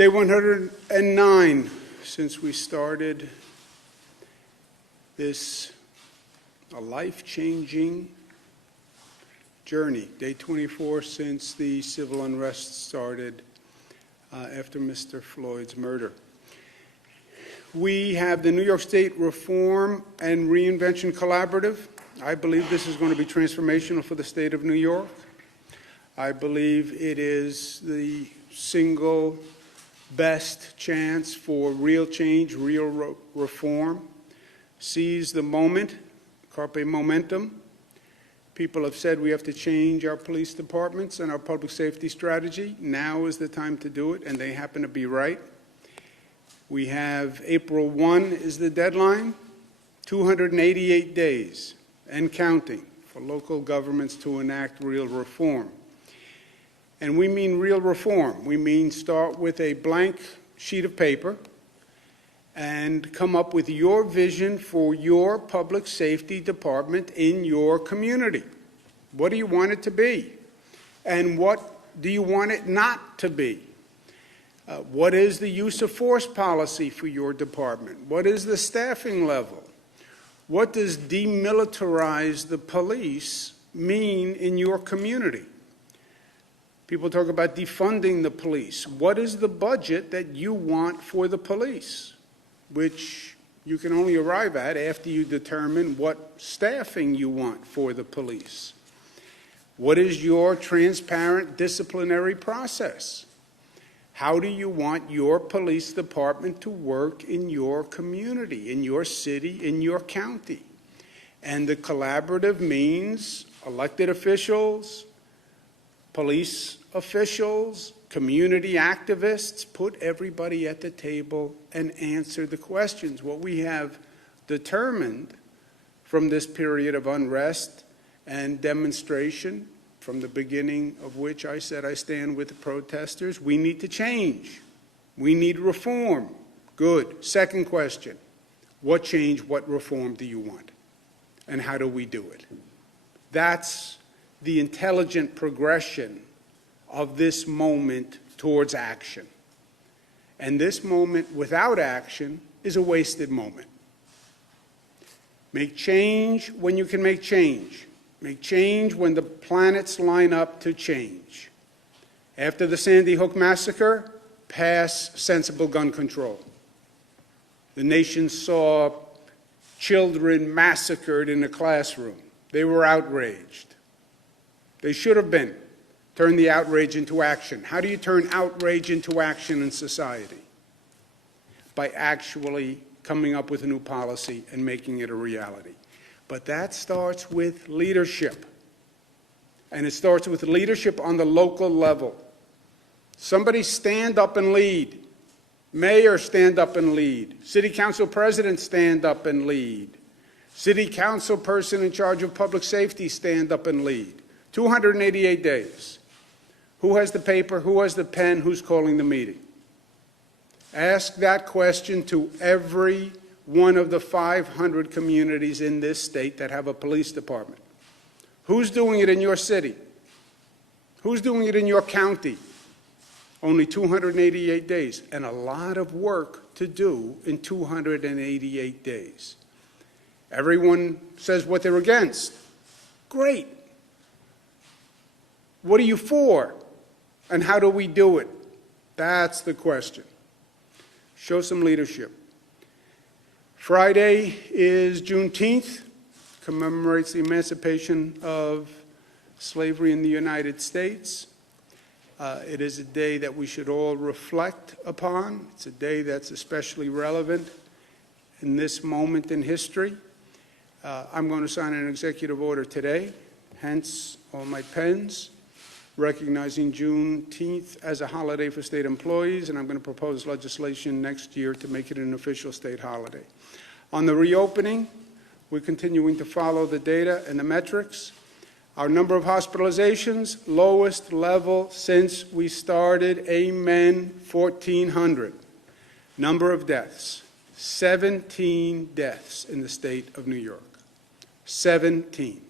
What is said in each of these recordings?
Day 109 since we started this life-changing journey. Day 24 since the civil unrest started after Mr. Floyd's murder. We have the New York State Reform and Reinvention Collaborative. I believe this is going to be transformational for the state of New York. I believe it is the single best chance for real change, real reform. Seize the moment, carpe momentum. People have said we have to change our police departments and our public safety strategy. Now is the time to do it, and they happen to be right. We have April 1 is the deadline, 288 days and counting for local governments to enact real reform. And we mean real reform. We mean start with a blank sheet of paper and come up with your vision for your public safety department in your community. What do you want it to be? And what do you want it not to be? What is the use of force policy for your department? What is the staffing level? What does demilitarize the police mean in your community? People talk about defunding the police. What is the budget that you want for the police? Which you can only arrive at after you determine what staffing you want for the police. What is your transparent disciplinary process? How do you want your police department to work in your community, in your city, in your county? And the collaborative means elected officials, police officials, community activists, put everybody at the table and answer the questions. What we have determined from this period of unrest and demonstration, from the beginning of which I said I stand with the protesters, we need to change. We need reform. Good. Second question, what change, what reform do you want? And how do we do it? That's the intelligent progression of this moment towards action. And this moment without action is a wasted moment. Make change when you can make change. Make change when the planets line up to change. After the Sandy Hook massacre, pass sensible gun control. The nation saw children massacred in a classroom. They were outraged. They should have been. Turn the outrage into action. How do you turn outrage into action in society? By actually coming up with a new policy and making it a reality. But that starts with leadership. And it starts with leadership on the local level. Somebody stand up and lead. Mayor, stand up and lead. City council president, stand up and lead. City council person in charge of public safety, stand up and lead. 288 days. Who has the paper? Who has the pen? Who's calling the meeting? Ask that question to every one of the 500 communities in this state that have a police department. Who's doing it in your city? Who's doing it in your county? Only 288 days, and a lot of work to do in 288 days. Everyone says what they're against. Great. What are you for? And how do we do it? That's the question. Show some leadership. Friday is Juneteenth, commemorates the emancipation of slavery in the United States. It is a day that we should all reflect upon. It's a day that's especially relevant in this moment in history. I'm going to sign an executive order today, hence all my pens, recognizing Juneteenth as a holiday for state employees, and I'm going to propose legislation next year to make it an official state holiday. On the reopening, we're continuing to follow the data and the metrics. Our number of hospitalizations, lowest level since we started, amen, 1,400. Number of deaths, 17 deaths in the state of New York. 17.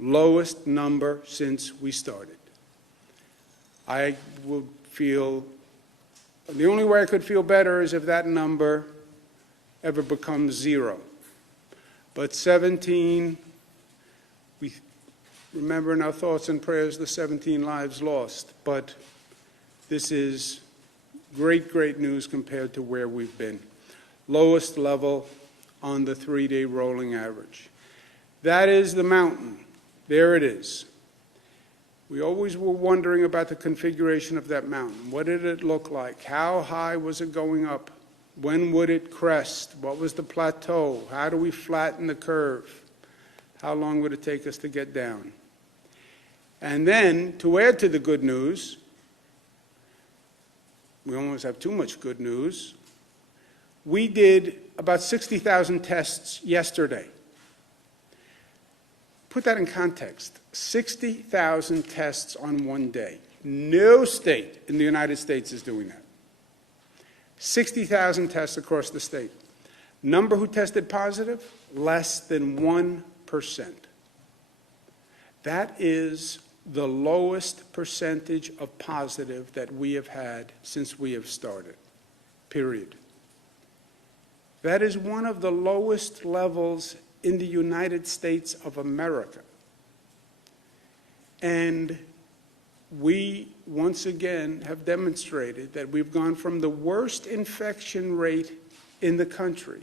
Lowest number since we started. I would feel The only way I could feel better is if that number ever becomes 0. But 17, we remember in our thoughts and prayers the 17 lives lost. But this is great, great news compared to where we've been. Lowest level on the 3-day rolling average. That is the mountain. There it is. We always were wondering about the configuration of that mountain. What did it look like? How high was it going up? When would it crest? What was the plateau? How do we flatten the curve? How long would it take us to get down? And then, to add to the good news, we almost have too much good news, we did about 60,000 tests yesterday. Put that in context. 60,000 tests on one day. No state in the United States is doing that. 60,000 tests across the state. Number who tested positive? Less than 1%. That is the lowest percentage of positive that we have had since we have started, period. That is one of the lowest levels in the United States of America. And we, once again, have demonstrated that we've gone from the worst infection rate in the country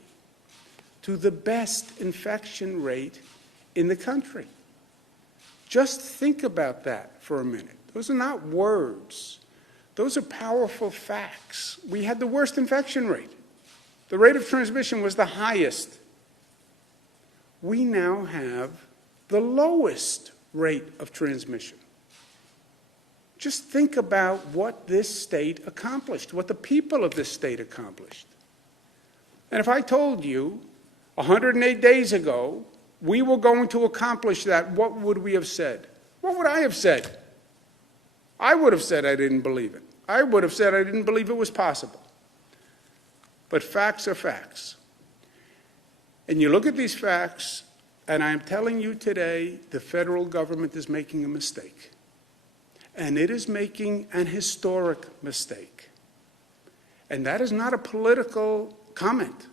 to the best infection rate in the country. Just think about that for a minute. Those are not words. Those are powerful facts. We had the worst infection rate. The rate of transmission was the highest. We now have the lowest rate of transmission. Just think about what this state accomplished, what the people of this state accomplished. And if I told you 108 days ago we were going to accomplish that, what would we have said? What would I have said? I would have said I didn't believe it. I would have said I didn't believe it was possible. But facts are facts. And you look at these facts, and I'm telling you today, the federal government is making a mistake. And it is making an historic mistake. And that is not a political comment.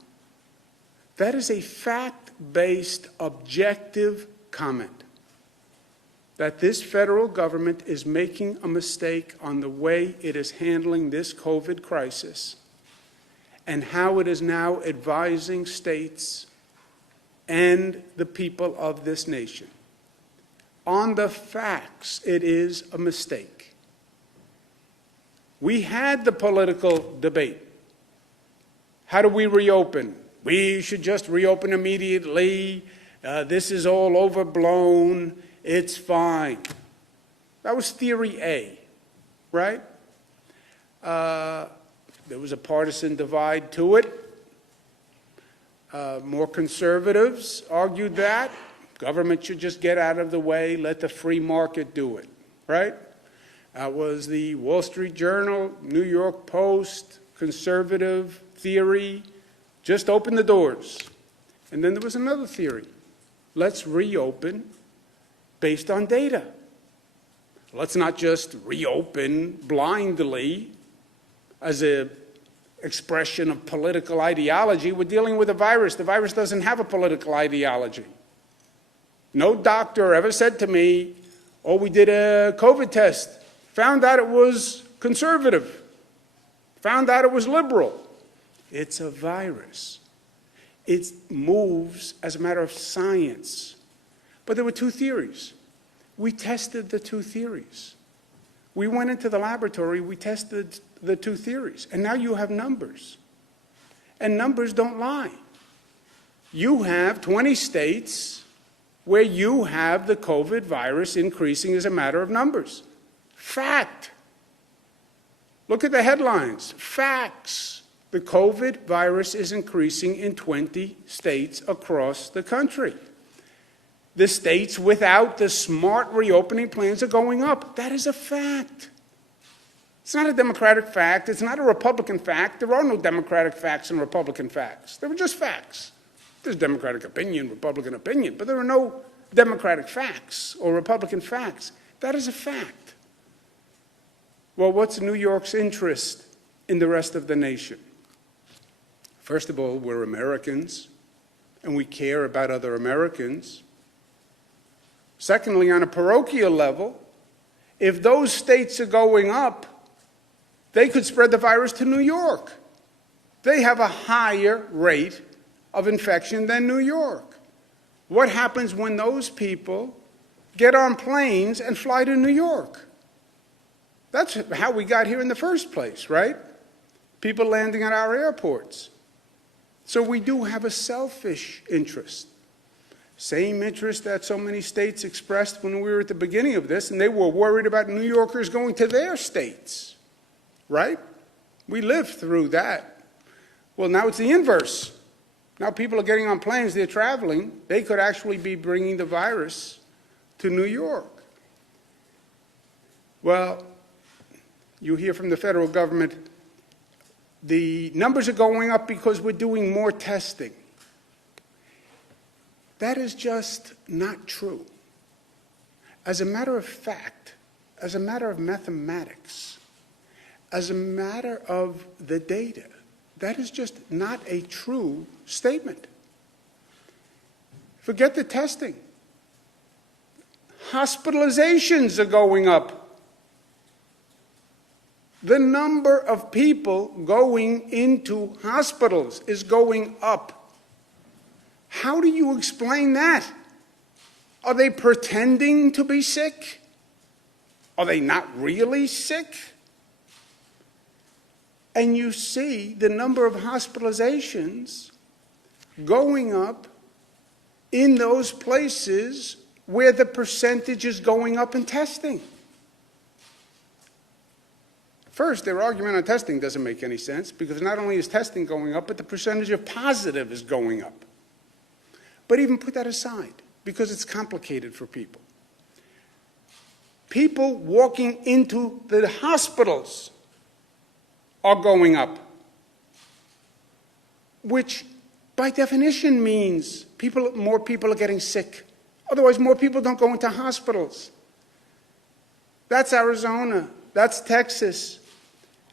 That is a fact-based, objective comment. That this federal government is making a mistake on the way it is handling this COVID crisis and how it is now advising states and the people of this nation. On the facts, it is a mistake. We had the political debate. How do we reopen? We should just reopen immediately. This is all overblown. It's fine. That was theory A, right? There was a partisan divide to it. More conservatives argued that. Government should just get out of the way, let the free market do it, right? That was the Wall Street Journal, New York Post, conservative theory. Just open the doors. And then there was another theory. Let's reopen based on data. Let's not just reopen blindly as an expression of political ideology. We're dealing with a virus. The virus doesn't have a political ideology. No doctor ever said to me, oh, we did a COVID test, found out it was conservative, found out it was liberal. It's a virus. It moves as a matter of science. But there were two theories. We tested the two theories. We went into the laboratory, we tested the two theories, and now you have numbers. And numbers don't lie. You have 20 states where you have the COVID virus increasing as a matter of numbers. Fact. Look at the headlines. Facts. The COVID virus is increasing in 20 states across the country. The states without the smart reopening plans are going up. That is a fact. It's not a Democratic fact. It's not a Republican fact. There are no Democratic facts and Republican facts. They were just facts. There's Democratic opinion, Republican opinion, but there are no Democratic facts or Republican facts. That is a fact. Well, what's New York's interest in the rest of the nation. First of all, we're Americans, and we care about other Americans. Secondly, on a parochial level, if those states are going up, they could spread the virus to New York. They have a higher rate of infection than New York. What happens when those people get on planes and fly to New York? That's how we got here in the first place, right? People landing at our airports. So we do have a selfish interest. Same interest that so many states expressed when we were at the beginning of this, and they were worried about New Yorkers going to their states, right? We lived through that. Well, now it's the inverse. Now people are getting on planes, they're traveling. They could actually be bringing the virus to New York. Well, you hear from the federal government, the numbers are going up because we're doing more testing. That is just not true. As a matter of fact, as a matter of mathematics, as a matter of the data, that is just not a true statement. Forget the testing. Hospitalizations are going up. The number of people going into hospitals is going up. How do you explain that? Are they pretending to be sick? Are they not really sick? And you see the number of hospitalizations going up in those places where the percentage is going up in testing. First, their argument on testing doesn't make any sense, because not only is testing going up, but the percentage of positive is going up. But even put that aside, because it's complicated for people. People walking into the hospitals are going up, which by definition means more people are getting sick. Otherwise, more people don't go into hospitals. That's Arizona. That's Texas.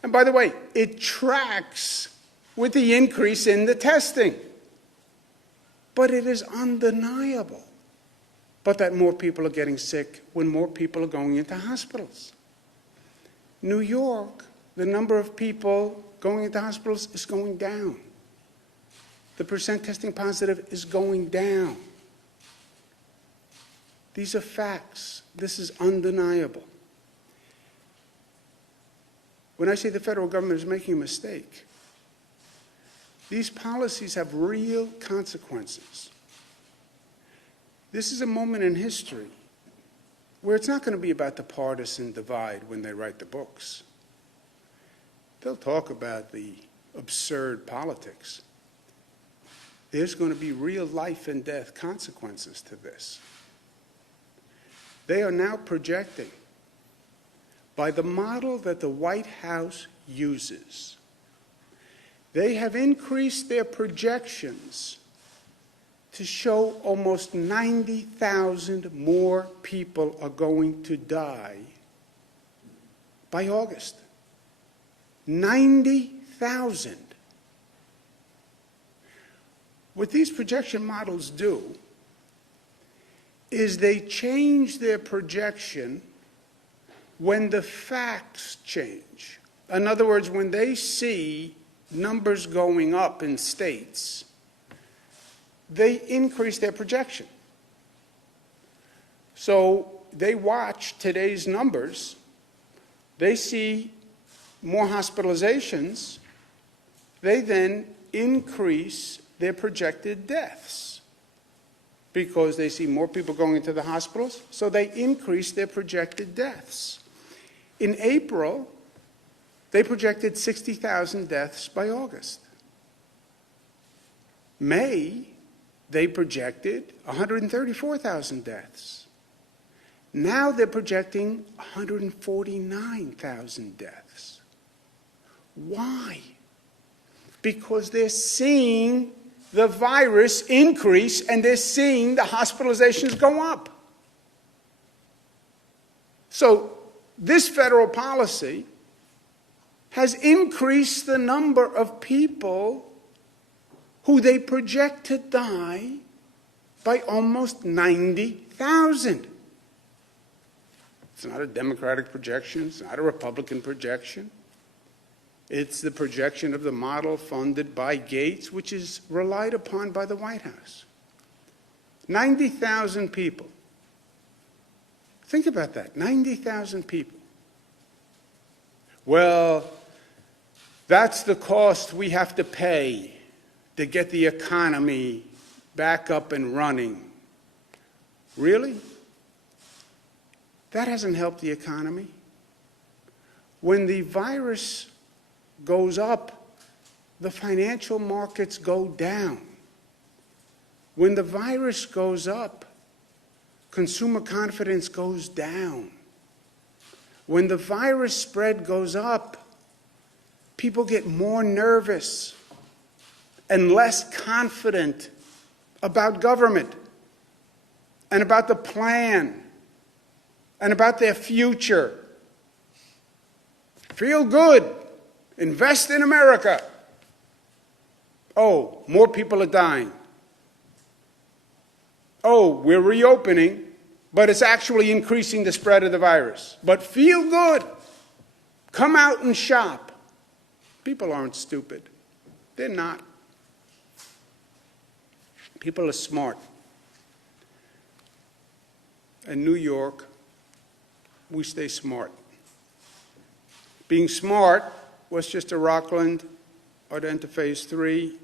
And by the way, it tracks with the increase in the testing. But it is undeniable that more people are getting sick when more people are going into hospitals. New York, the number of people going into hospitals is going down. The percent testing positive is going down. These are facts. This is undeniable. When I say the federal government is making a mistake, these policies have real consequences. This is a moment in history where it's not going to be about the partisan divide when they write the books. They'll talk about the absurd politics. There's going to be real life and death consequences to this. They are now projecting, by the model that the White House uses, they have increased their projections to show almost 90,000 more people are going to die by August. 90,000. What these projection models do is they change their projection when the facts change. In other words, when they see numbers going up in states, they increase their projection. So they watch today's numbers, they see more hospitalizations, they then increase their projected deaths because they see more people going into the hospitals, so they increase their projected deaths. In April, they projected 60,000 deaths by August. May, they projected 134,000 deaths. Now they're projecting 149,000 deaths. Why? Because they're seeing the virus increase and they're seeing the hospitalizations go up. So this federal policy has increased the number of people who they project to die by almost 90,000. It's not a Democratic projection. It's not a Republican projection. It's the projection of the model funded by Gates, which is relied upon by the White House. 90,000 people. Think about that, 90,000 people. Well, that's the cost we have to pay to get the economy back up and running. Really? That hasn't helped the economy. When the virus goes up, the financial markets go down. When the virus goes up, consumer confidence goes down. When the virus spread goes up, people get more nervous and less confident about government and about the plan and about their future. Feel good. Invest in America. Oh, more people are dying. Oh, we're reopening, but it's actually increasing the spread of the virus. But feel good. Come out and shop. People aren't stupid. They're not. People are smart. In New York, we stay smart. Being smart, Westchester, Rockland are to enter phase 3.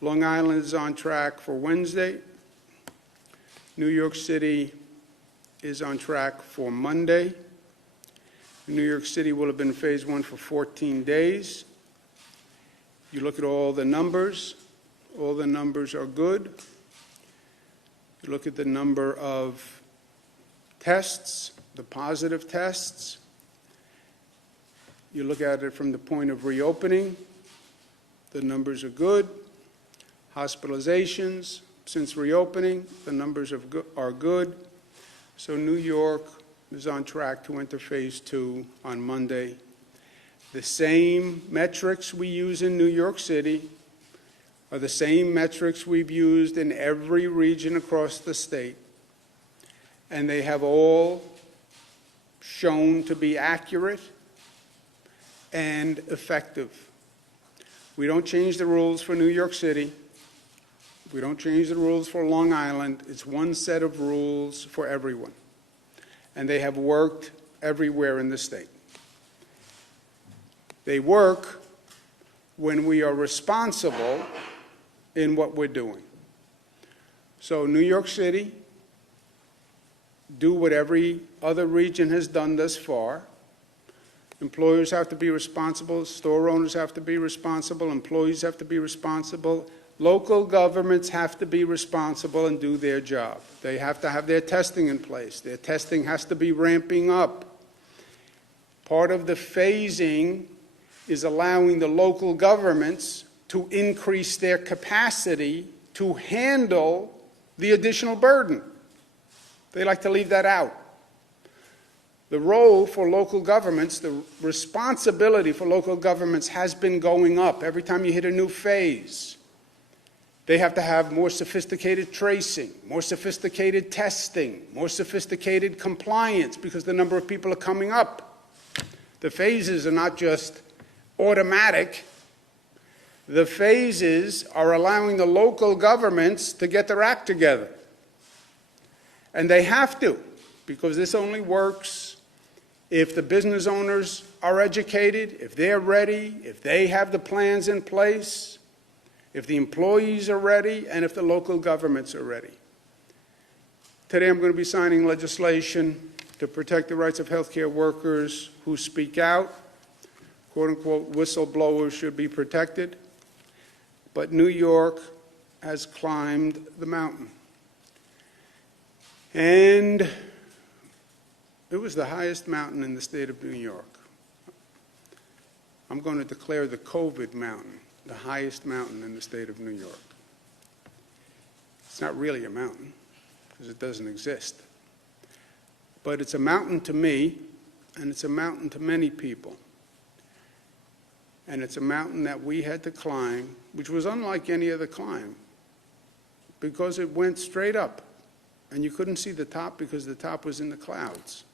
Long Island is on track for Wednesday. New York City is on track for Monday. New York City will have been in phase 1 for 14 days. You look at all the numbers are good. You look at the number of tests, the positive tests. You look at it from the point of reopening, the numbers are good. Hospitalizations, since reopening, the numbers are good. So New York is on track to enter phase 2 on Monday. The same metrics we use in New York City are the same metrics we've used in every region across the state. And they have all shown to be accurate and effective. We don't change the rules for New York City. We don't change the rules for Long Island. It's one set of rules for everyone. And they have worked everywhere in the state. They work when we are responsible in what we're doing. So New York City, do what every other region has done thus far. Employers have to be responsible, store owners have to be responsible, employees have to be responsible, local governments have to be responsible and do their job. They have to have their testing in place. Their testing has to be ramping up. Part of the phasing is allowing the local governments to increase their capacity to handle the additional burden. They like to leave that out. The role for local governments, the responsibility for local governments has been going up. Every time you hit a new phase, they have to have more sophisticated tracing, more sophisticated testing, more sophisticated compliance because the number of people are coming up. The phases are not just automatic. The phases are allowing the local governments to get their act together. And they have to, because this only works if the business owners are educated, if they're ready, if they have the plans in place, if the employees are ready, and if the local governments are ready. Today I'm going to be signing legislation to protect the rights of healthcare workers who speak out. Quote-unquote, whistleblowers should be protected. But New York has climbed the mountain. And it was the highest mountain in the state of New York. I'm going to declare the COVID mountain the highest mountain in the state of New York. It's not really a mountain because it doesn't exist. But it's a mountain to me, and it's a mountain to many people. And it's a mountain that we had to climb, which was unlike any other climb, because it went straight up. And you couldn't see the top because the top was in the clouds.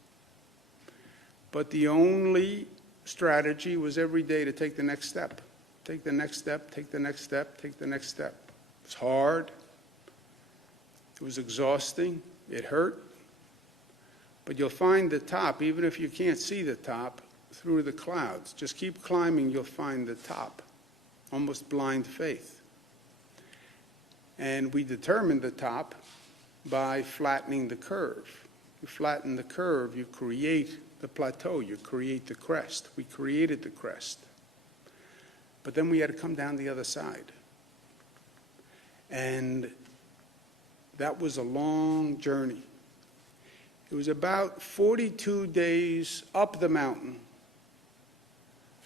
But the only strategy was every day to take the next step. Take the next step, take the next step, take the next step. It was hard. It was exhausting. It hurt. But you'll find the top, even if you can't see the top, through the clouds. Just keep climbing, you'll find the top. Almost blind faith. And we determined the top by flattening the curve. You flatten the curve, you create the plateau, you create the crest. We created the crest. But then we had to come down the other side. And that was a long journey. It was about 42 days up the mountain,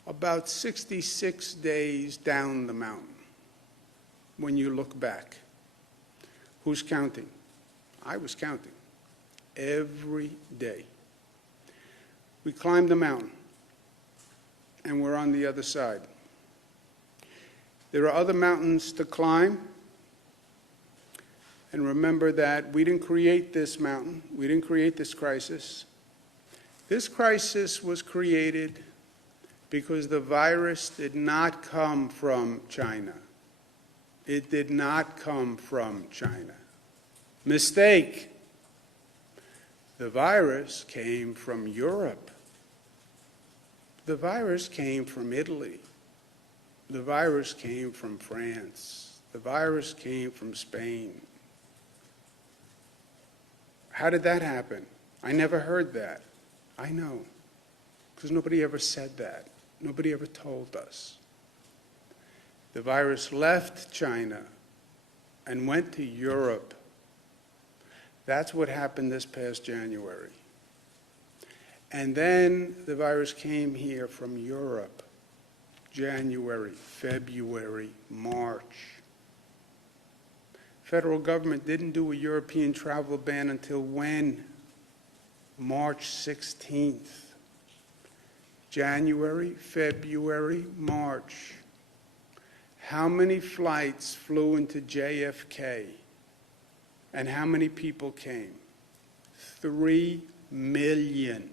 about 66 days down the mountain when you look back. Who's counting? I was counting every day. We climbed the mountain, and we're on the other side. There are other mountains to climb. And remember that we didn't create this mountain. We didn't create this crisis. This crisis was created because the virus did not come from China. It did not come from China. Mistake. The virus came from Europe. The virus came from Italy. The virus came from France. The virus came from Spain. How did that happen? I never heard that. I know, because nobody ever said that. Nobody ever told us. The virus left China and went to Europe. That's what happened this past January. And then the virus came here from Europe. January, February, March. Federal government didn't do a European travel ban until when? March 16th. January, February, March. How many flights flew into JFK? And how many people came? 3 million.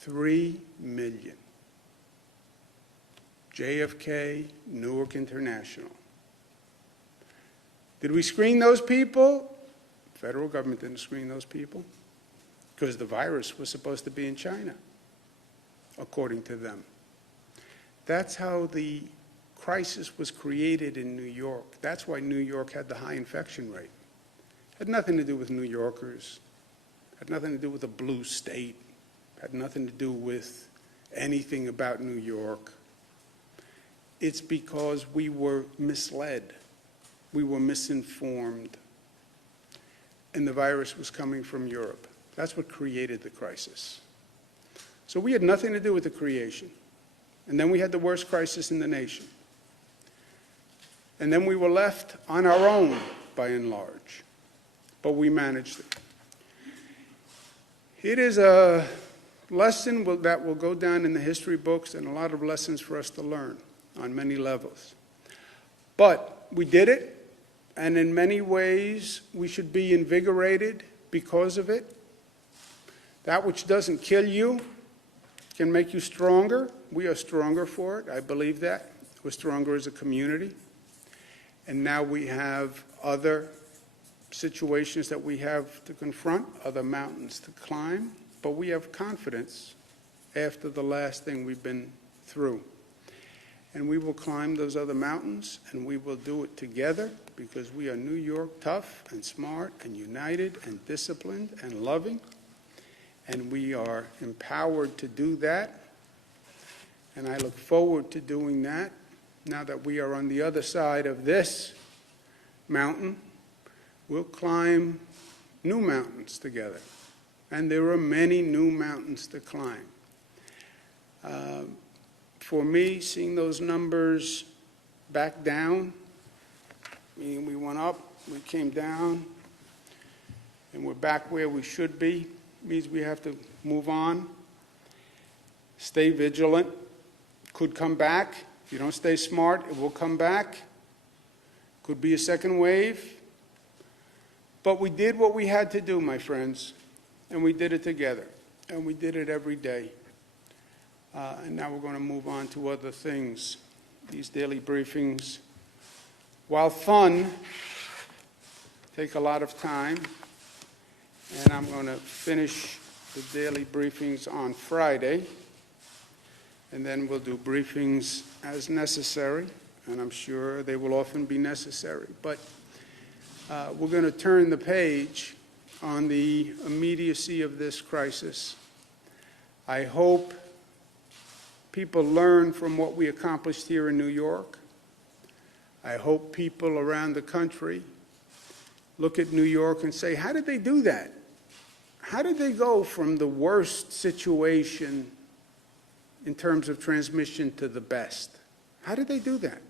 3 million. JFK, Newark International. Did we screen those people? Federal government didn't screen those people because the virus was supposed to be in China, according to them. That's how the crisis was created in New York. That's why New York had the high infection rate. It had nothing to do with New Yorkers. It had nothing to do with a blue state. It had nothing to do with anything about New York. It's because we were misled. We were misinformed. And the virus was coming from Europe. That's what created the crisis. So we had nothing to do with the creation. And then we had the worst crisis in the nation. And then we were left on our own, by and large. But we managed it. It is a lesson that will go down in the history books, and a lot of lessons for us to learn on many levels. But we did it. And in many ways, we should be invigorated because of it. That which doesn't kill you can make you stronger. We are stronger for it. I believe that. We're stronger as a community. And now we have other situations that we have to confront, other mountains to climb. But we have confidence after the last thing we've been through. And we will climb those other mountains, and we will do it together because we are New York tough and smart and united and disciplined and loving. And we are empowered to do that. And I look forward to doing that now that we are on the other side of this mountain. We'll climb new mountains together. And there are many new mountains to climb. For me, seeing those numbers back down, meaning we went up, we came down, and we're back where we should be, means we have to move on, stay vigilant, Could come back. If you don't stay smart, it will come back. Could be a second wave. But we did what we had to do, my friends, and we did it together, and we did it every day. And now we're going to move on to other things. These daily briefings, while fun, take a lot of time, and I'm going to finish the daily briefings on Friday, and then we'll do briefings as necessary, and I'm sure they will often be necessary. But we're going to turn the page on the immediacy of this crisis. I hope people learn from what we accomplished here in New York. I hope people around the country look at New York and say, how did they do that? How did they go from the worst situation in terms of transmission to the best? How did they do that?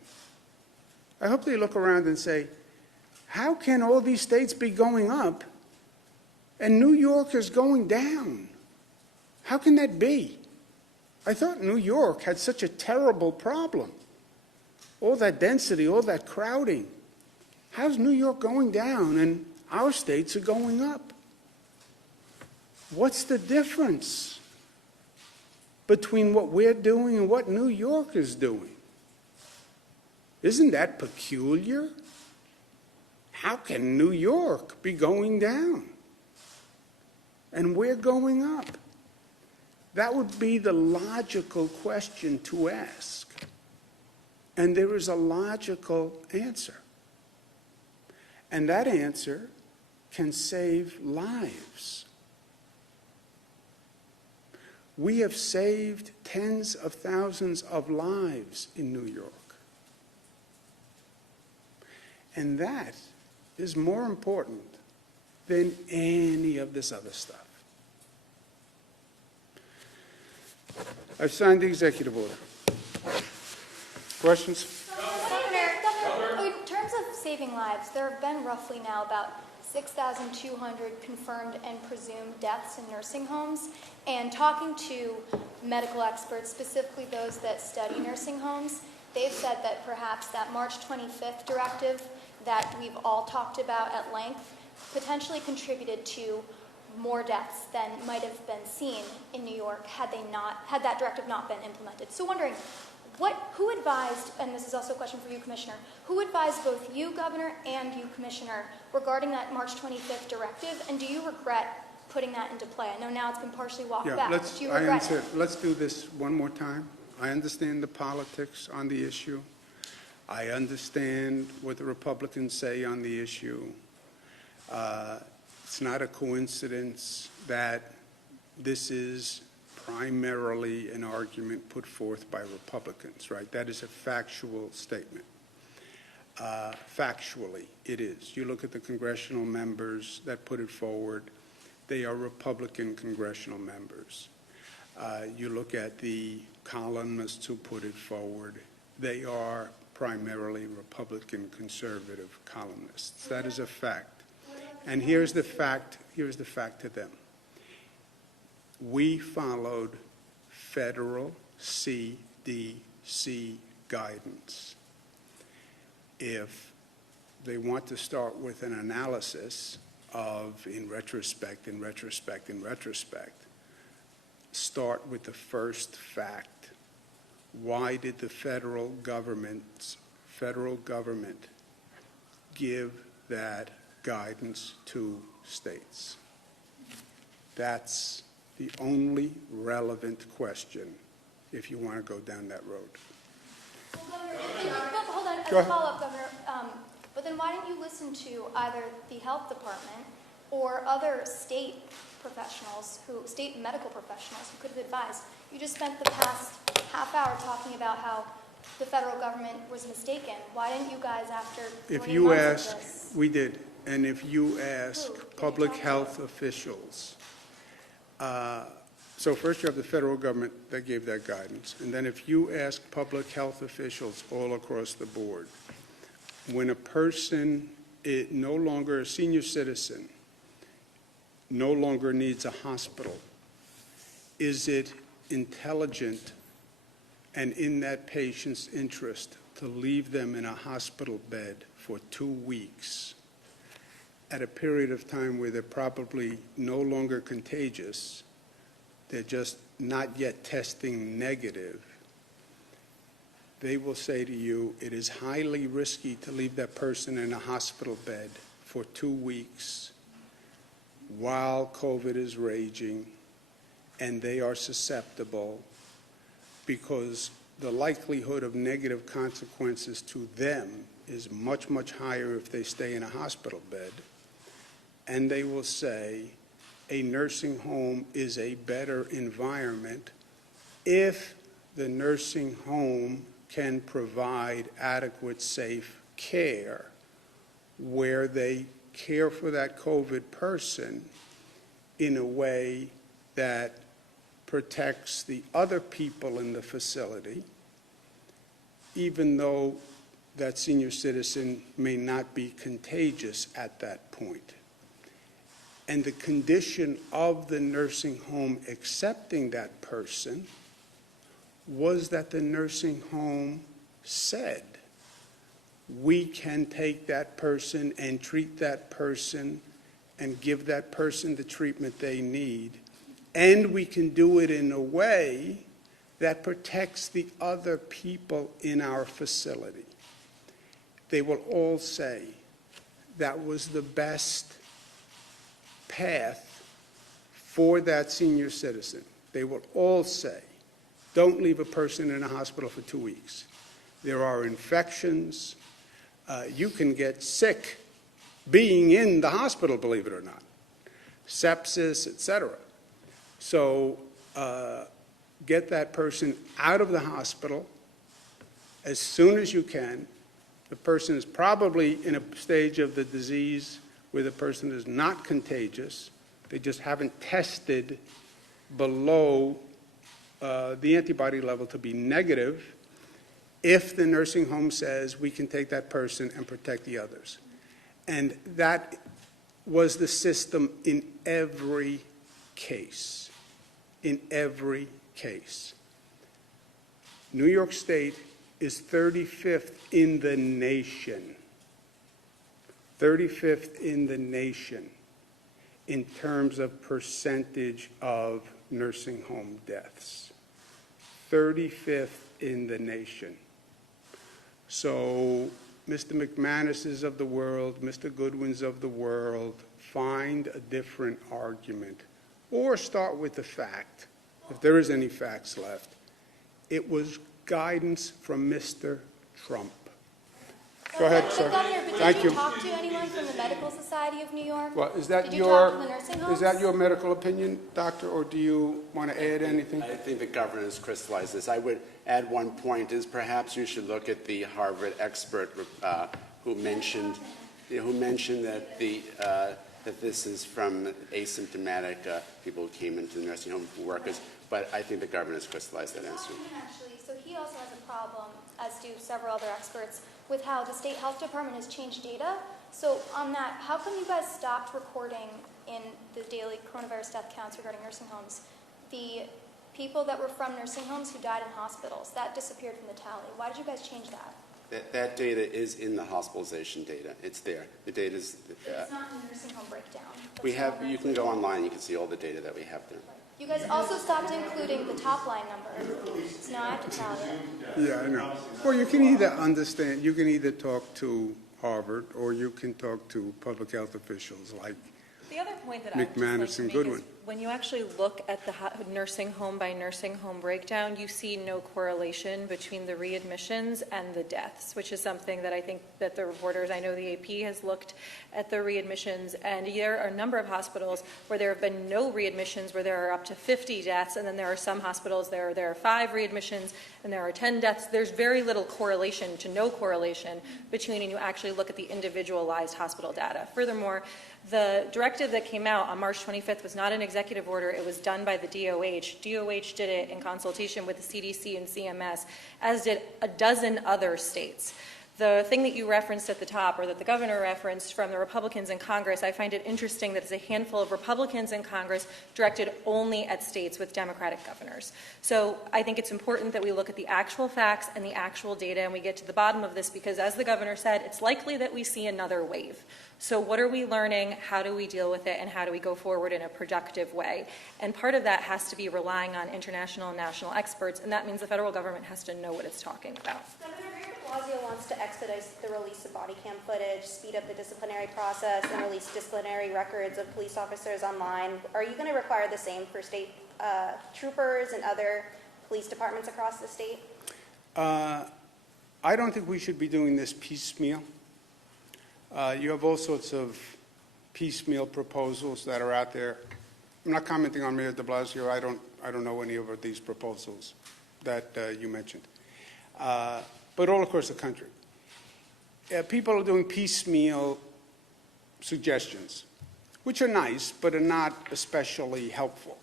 I hope they look around and say, how can all these states be going up and New York is going down? How can that be? I thought New York had such a terrible problem. All that density, all that crowding. How's New York going down and our states are going up? What's the difference between what we're doing and what New York is doing? Isn't that peculiar? How can New York be going down and we're going up? That would be the logical question to ask. And there is a logical answer. And that answer can save lives. We have saved tens of thousands of lives in New York. And that is more important than any of this other stuff. I've signed the executive order. Questions? Governor, in terms of saving lives, there have been roughly now about 6,200 confirmed and presumed deaths in nursing homes. And talking to medical experts, specifically those that study nursing homes, they've said that perhaps that March 25th directive that we've all talked about at length potentially contributed to more deaths than might have been seen in New York had that directive not been implemented. So wondering, who advised, and this is also a question for you, Commissioner, who advised both you, Governor, and you, Commissioner, regarding that March 25th directive, and do you regret putting that into play? I know now it's been partially walked back. Do you regret it? Let's do this one more time. I understand the politics on the issue. I understand what the Republicans say on the issue. It's not a coincidence that this is primarily an argument put forth by Republicans, right? That is a factual statement. Factually, it is. You look at the congressional members that put it forward, they are Republican congressional members. You look at the columnists who put it forward, they are primarily Republican conservative columnists. That is a fact. And here's the fact to them. We followed federal CDC guidance. If they want to start with an analysis of in retrospect, start with the first fact. Why did the federal government give that guidance to states? That's the only relevant question if you want to go down that road. Well, Governor, hold on, as Go a ahead. follow-up, Governor, but then why didn't you listen to either the health department or other state professionals, state medical professionals who could have advised? You just spent the past half hour talking about how the federal government was mistaken. Why didn't you guys, after 20 If you months of ask, this? we did, and if you ask public health officials, so first you have the federal government that gave that guidance, and then if you ask public health officials all across the board, when a person is no longer a senior citizen, no longer needs a hospital, is it intelligent and in that patient's interest to leave them in a hospital bed for 2 weeks at a period of time where they're probably no longer contagious, they're just not yet testing negative, they will say to you, it is highly risky to leave that person in a hospital bed for 2 weeks while COVID is raging and they are susceptible, because the likelihood of negative consequences to them is much, much higher if they stay in a hospital bed. And they will say a nursing home is a better environment if the nursing home can provide adequate, safe care where they care for that COVID person in a way that protects the other people in the facility, even though that senior citizen may not be contagious at that point. And the condition of the nursing home accepting that person was that the nursing home said, we can take that person and treat that person and give that person the treatment they need, and we can do it in a way that protects the other people in our facility. They will all say that was the best path for that senior citizen. They will all say, don't leave a person in a hospital for 2 weeks. There are infections. You can get sick being in the hospital, believe it or not. Sepsis, etc. So get that person out of the hospital as soon as you can. The person is probably in a stage of the disease where the person is not contagious. They just haven't tested below the antibody level to be negative. If the nursing home says we can take that person and protect the others. And that was the system in every case. In every case. New York State is 35th in the nation. 35th in the nation in terms of percentage of nursing home deaths. 35th in the nation. So Mr. McManus's of the world, Mr. Goodwin's of the world, find a different argument. Or start with the fact, if there is any facts left, it was guidance from Mr. Trump. Go ahead, sir. Governor, but Thank did you. you talk to anyone from the Medical Society of New York? Well, is that Did you talk to the nursing is that homes? your medical opinion, doctor, or do you want to add anything? I think the governor has crystallized this. I would add one point is perhaps you should look at the Harvard expert who mentioned that that this is from asymptomatic people who came into the nursing home workers. But I think the governor has crystallized that answer. Actually, so he also has a problem, as do several other experts, with how the state health department has changed data. So on that, how come you guys stopped recording in the daily coronavirus death counts regarding nursing homes the people that were from nursing homes who died in hospitals? That disappeared from the tally. Why did you guys change that? That data is in the hospitalization data. It's there. The data is. It's not in the nursing home breakdown. We have. You can go online. You can see all the data that we have there. You guys also stopped including the top line number. So now I have to tally it. Yeah, I know. Well, you can either understand, you can either talk to Harvard or you can talk to public health officials like The other point that I would just like McManus to and make Goodwin. is when you actually look at the nursing home by nursing home breakdown, you see no correlation between the readmissions and the deaths, which is something that I think that the reporters, I know the AP has looked at the readmissions, and there are a number of hospitals where there have been no readmissions, where there are up to 50 deaths, and then there are some hospitals there are 5 readmissions and there are 10 deaths. There's very little correlation to no correlation between when you actually look at the individualized hospital data. Furthermore, the directive that came out on March 25th was not an executive order. It was done by the DOH. DOH did it in consultation with the CDC and CMS, as did a dozen other states. The thing that you referenced at the top, or that the governor referenced from the Republicans in Congress, I find it interesting that it's a handful of Republicans in Congress directed only at states with Democratic governors. So I think it's important that we look at the actual facts and the actual data, and we get to the bottom of this, because as the governor said, it's likely that we see another wave. So what are we learning? How do we deal with it? And how do we go forward in a productive way? And part of that has to be relying on international and national experts, and that means the federal government has to know what it's talking about. Blasio wants to expedite the release of body cam footage, speed up the disciplinary process, and release disciplinary records of police officers online. Are you going to require the same for state troopers and other police departments across the state? I don't think we should be doing this piecemeal. You have all sorts of piecemeal proposals that are out there. I'm not commenting on Mayor de Blasio. I don't know any of these proposals that you mentioned. But all across the country. People are doing piecemeal suggestions, which are nice, but are not especially helpful.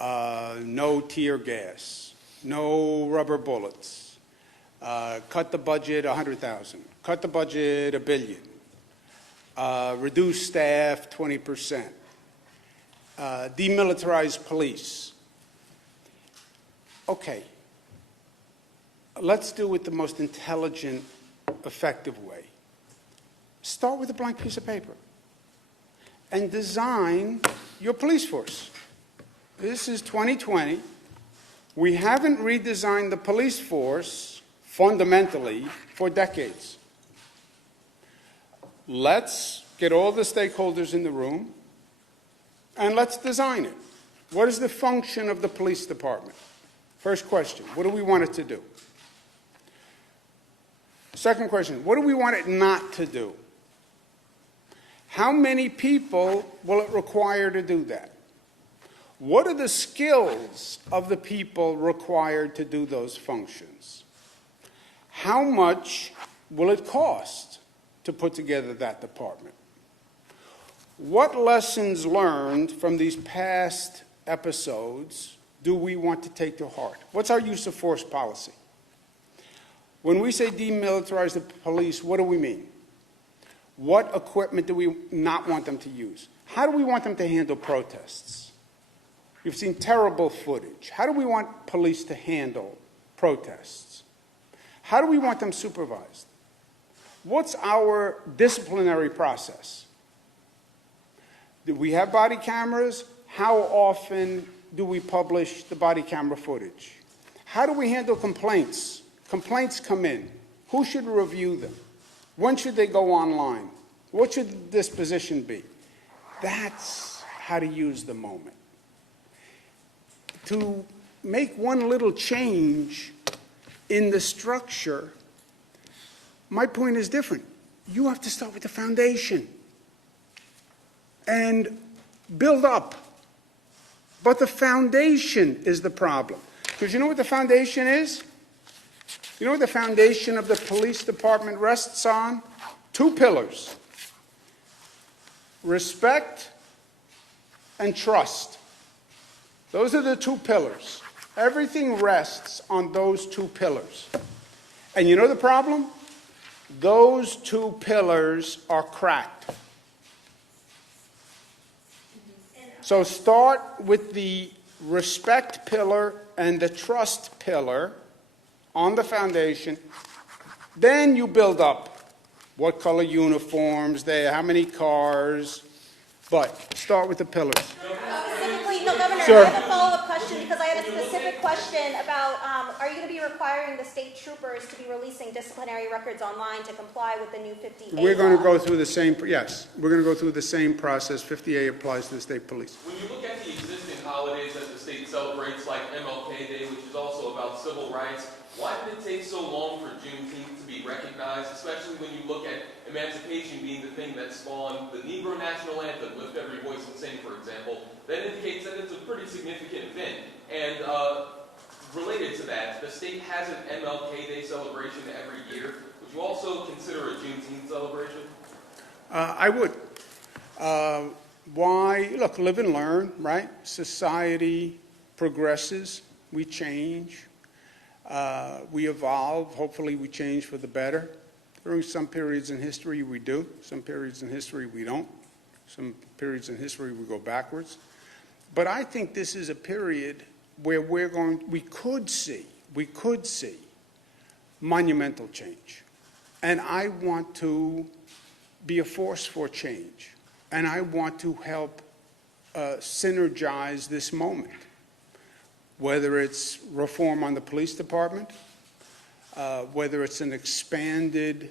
No tear gas, no rubber bullets, cut the budget $100,000, cut the budget $1 billion, reduce staff 20%, demilitarize police. Okay. Let's do it the most intelligent, effective way. Start with a blank piece of paper and design your police force. This is 2020. We haven't redesigned the police force fundamentally for decades. Let's get all the stakeholders in the room and let's design it. What is the function of the police department? First question, what do we want it to do? Second question, what do we want it not to do? How many people will it require to do that? What are the skills of the people required to do those functions? How much will it cost to put together that department? What lessons learned from these past episodes do we want to take to heart? What's our use of force policy? When we say demilitarize the police, what do we mean? What equipment do we not want them to use? How do we want them to handle protests? You've seen terrible footage. How do we want police to handle protests? How do we want them supervised? What's our disciplinary process? Do we have body cameras? How often do we publish the body camera footage? How do we handle complaints? Complaints come in. Who should review them? When should they go online? What should the disposition be? That's how to use the moment. To make one little change in the structure, my point is different. You have to start with the foundation and build up. But the foundation is the problem. Because you know what the foundation is? You know what the foundation of the police department rests on? 2 pillars. Respect and trust. Those are the 2 pillars. Everything rests on those 2 pillars. And you know the problem? Those 2 pillars are cracked. So start with the respect pillar and the trust pillar on the foundation. Then you build up what color uniforms, how many cars, but start with the pillars. Specifically, no, Governor, Sir. I have a follow-up question because I have a specific question about, are you going to be requiring the state troopers to be releasing disciplinary records online to comply with the new 50A We're going to law? go through the same, yes, we're going to go through the same process. 50A applies to the state police. When you look at the existing holidays that the state celebrates, like MLK Day, which is also about civil rights, why did it take so long for Juneteenth to be recognized, especially when you look at emancipation being the thing that spawned the Negro National Anthem, Lift Every Voice and Sing, for example? That indicates that it's a pretty significant event. And related to that, the state has an MLK Day celebration every year. Would you also consider a Juneteenth celebration? I would. Why? Look, live and learn, right? Society progresses. We change. We evolve. Hopefully we change for the better. During some periods in history we do, some periods in history we don't, some periods in history we go backwards. But I think this is a period where we could see monumental change. And I want to be a force for change. And I want to help synergize this moment, whether it's reform on the police department, whether it's an expanded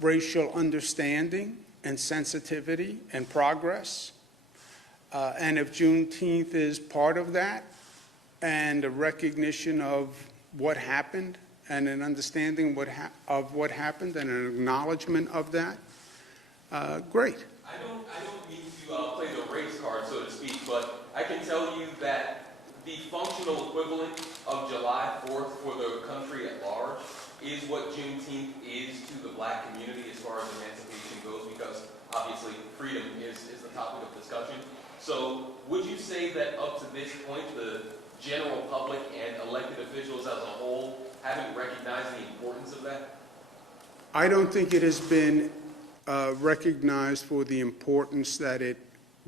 racial understanding and sensitivity and progress. And if Juneteenth is part of that, and a recognition of what happened, and an understanding of what happened, and an acknowledgement of that, great. I don't mean to play the race card, so to speak, but I can tell you that the functional equivalent of July 4th for the country at large is what Juneteenth is to the black community as far as emancipation goes, because obviously freedom is the topic of discussion. So would you say that up to this point, the general public and elected officials as a whole haven't recognized the importance of that? I don't think it has been recognized for the importance that it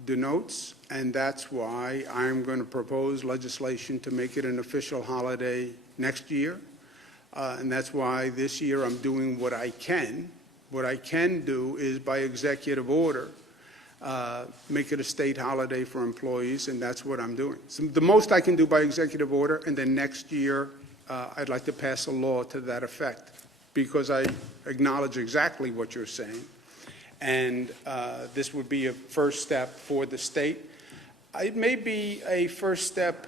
denotes, and that's why I'm going to propose legislation to make it an official holiday next year. And that's why this year I'm doing what I can. What I can do is by executive order, make it a state holiday for employees, and that's what I'm doing. So the most I can do by executive order, and then next year I'd like to pass a law to that effect, because I acknowledge exactly what you're saying. And this would be a first step for the state. It may be a first step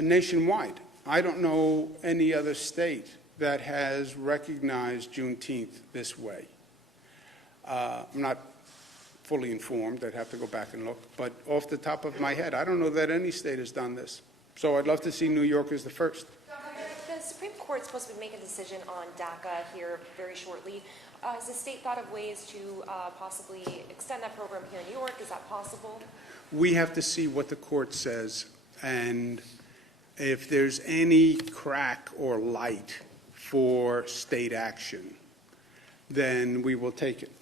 nationwide. I don't know any other state that has recognized Juneteenth this way. I'm not fully informed. I'd have to go back and look. But off the top of my head, I don't know that any state has done this. So I'd love to see New York as the first. The Supreme Court is supposed to make a decision on DACA here very shortly. Has the state thought of ways to possibly extend that program here in New York? Is that possible? We have to see what the court says, and if there's any crack or light for state action, then we will take it.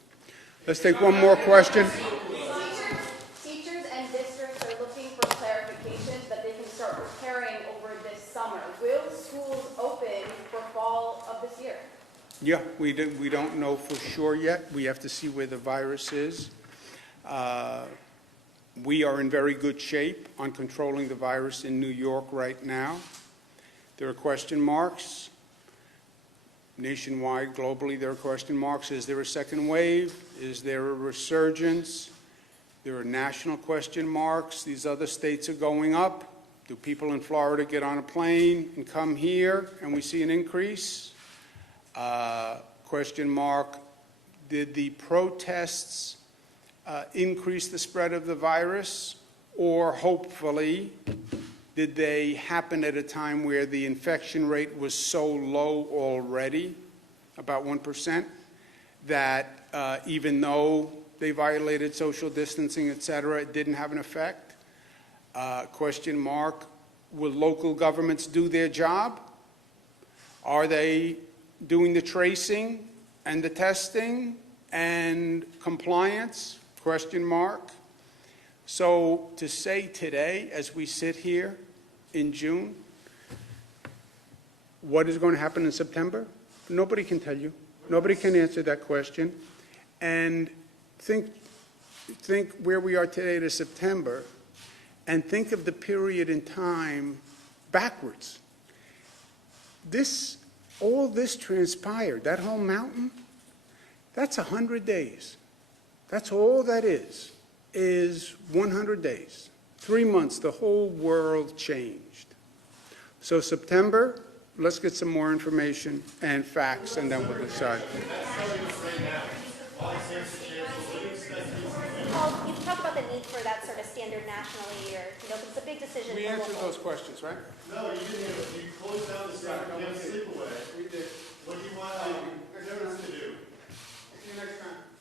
Let's take one more question. Teachers and districts are looking for clarifications that they can start preparing over this summer. Will schools open for fall of this year? Yeah, we don't know for sure yet. We have to see where the virus is. We are in very good shape on controlling the virus in New York right now. There are question marks. Nationwide, globally, there are question marks. Is there a second wave? Is there a resurgence? There are national question marks. These other states are going up. Do people in Florida get on a plane and come here and we see an increase? Question mark, did the protests increase the spread of the virus, or hopefully did they happen at a time where the infection rate was so low already, about 1%, that even though they violated social distancing, et cetera, it didn't have an effect? Question mark, will local governments do their job? Are they doing the tracing and the testing and compliance? Question mark. So to say today, as we sit here in June, what is going to happen in September? Nobody can tell you. Nobody can answer that question. And think where we are today to September, and think of the period in time backwards. All this transpired, that whole mountain, that's 100 days. That's all that is 100 days. 3 months, the whole world changed. So September, let's get some more information and facts, and then we'll decide. Paul, you've talked about the need for that sort of standard nationally, or, because it's a big decision. We answered those questions, right? No, you didn't. You closed down the summer camp sleepaway. We did. What do you want parents to do? See you next time.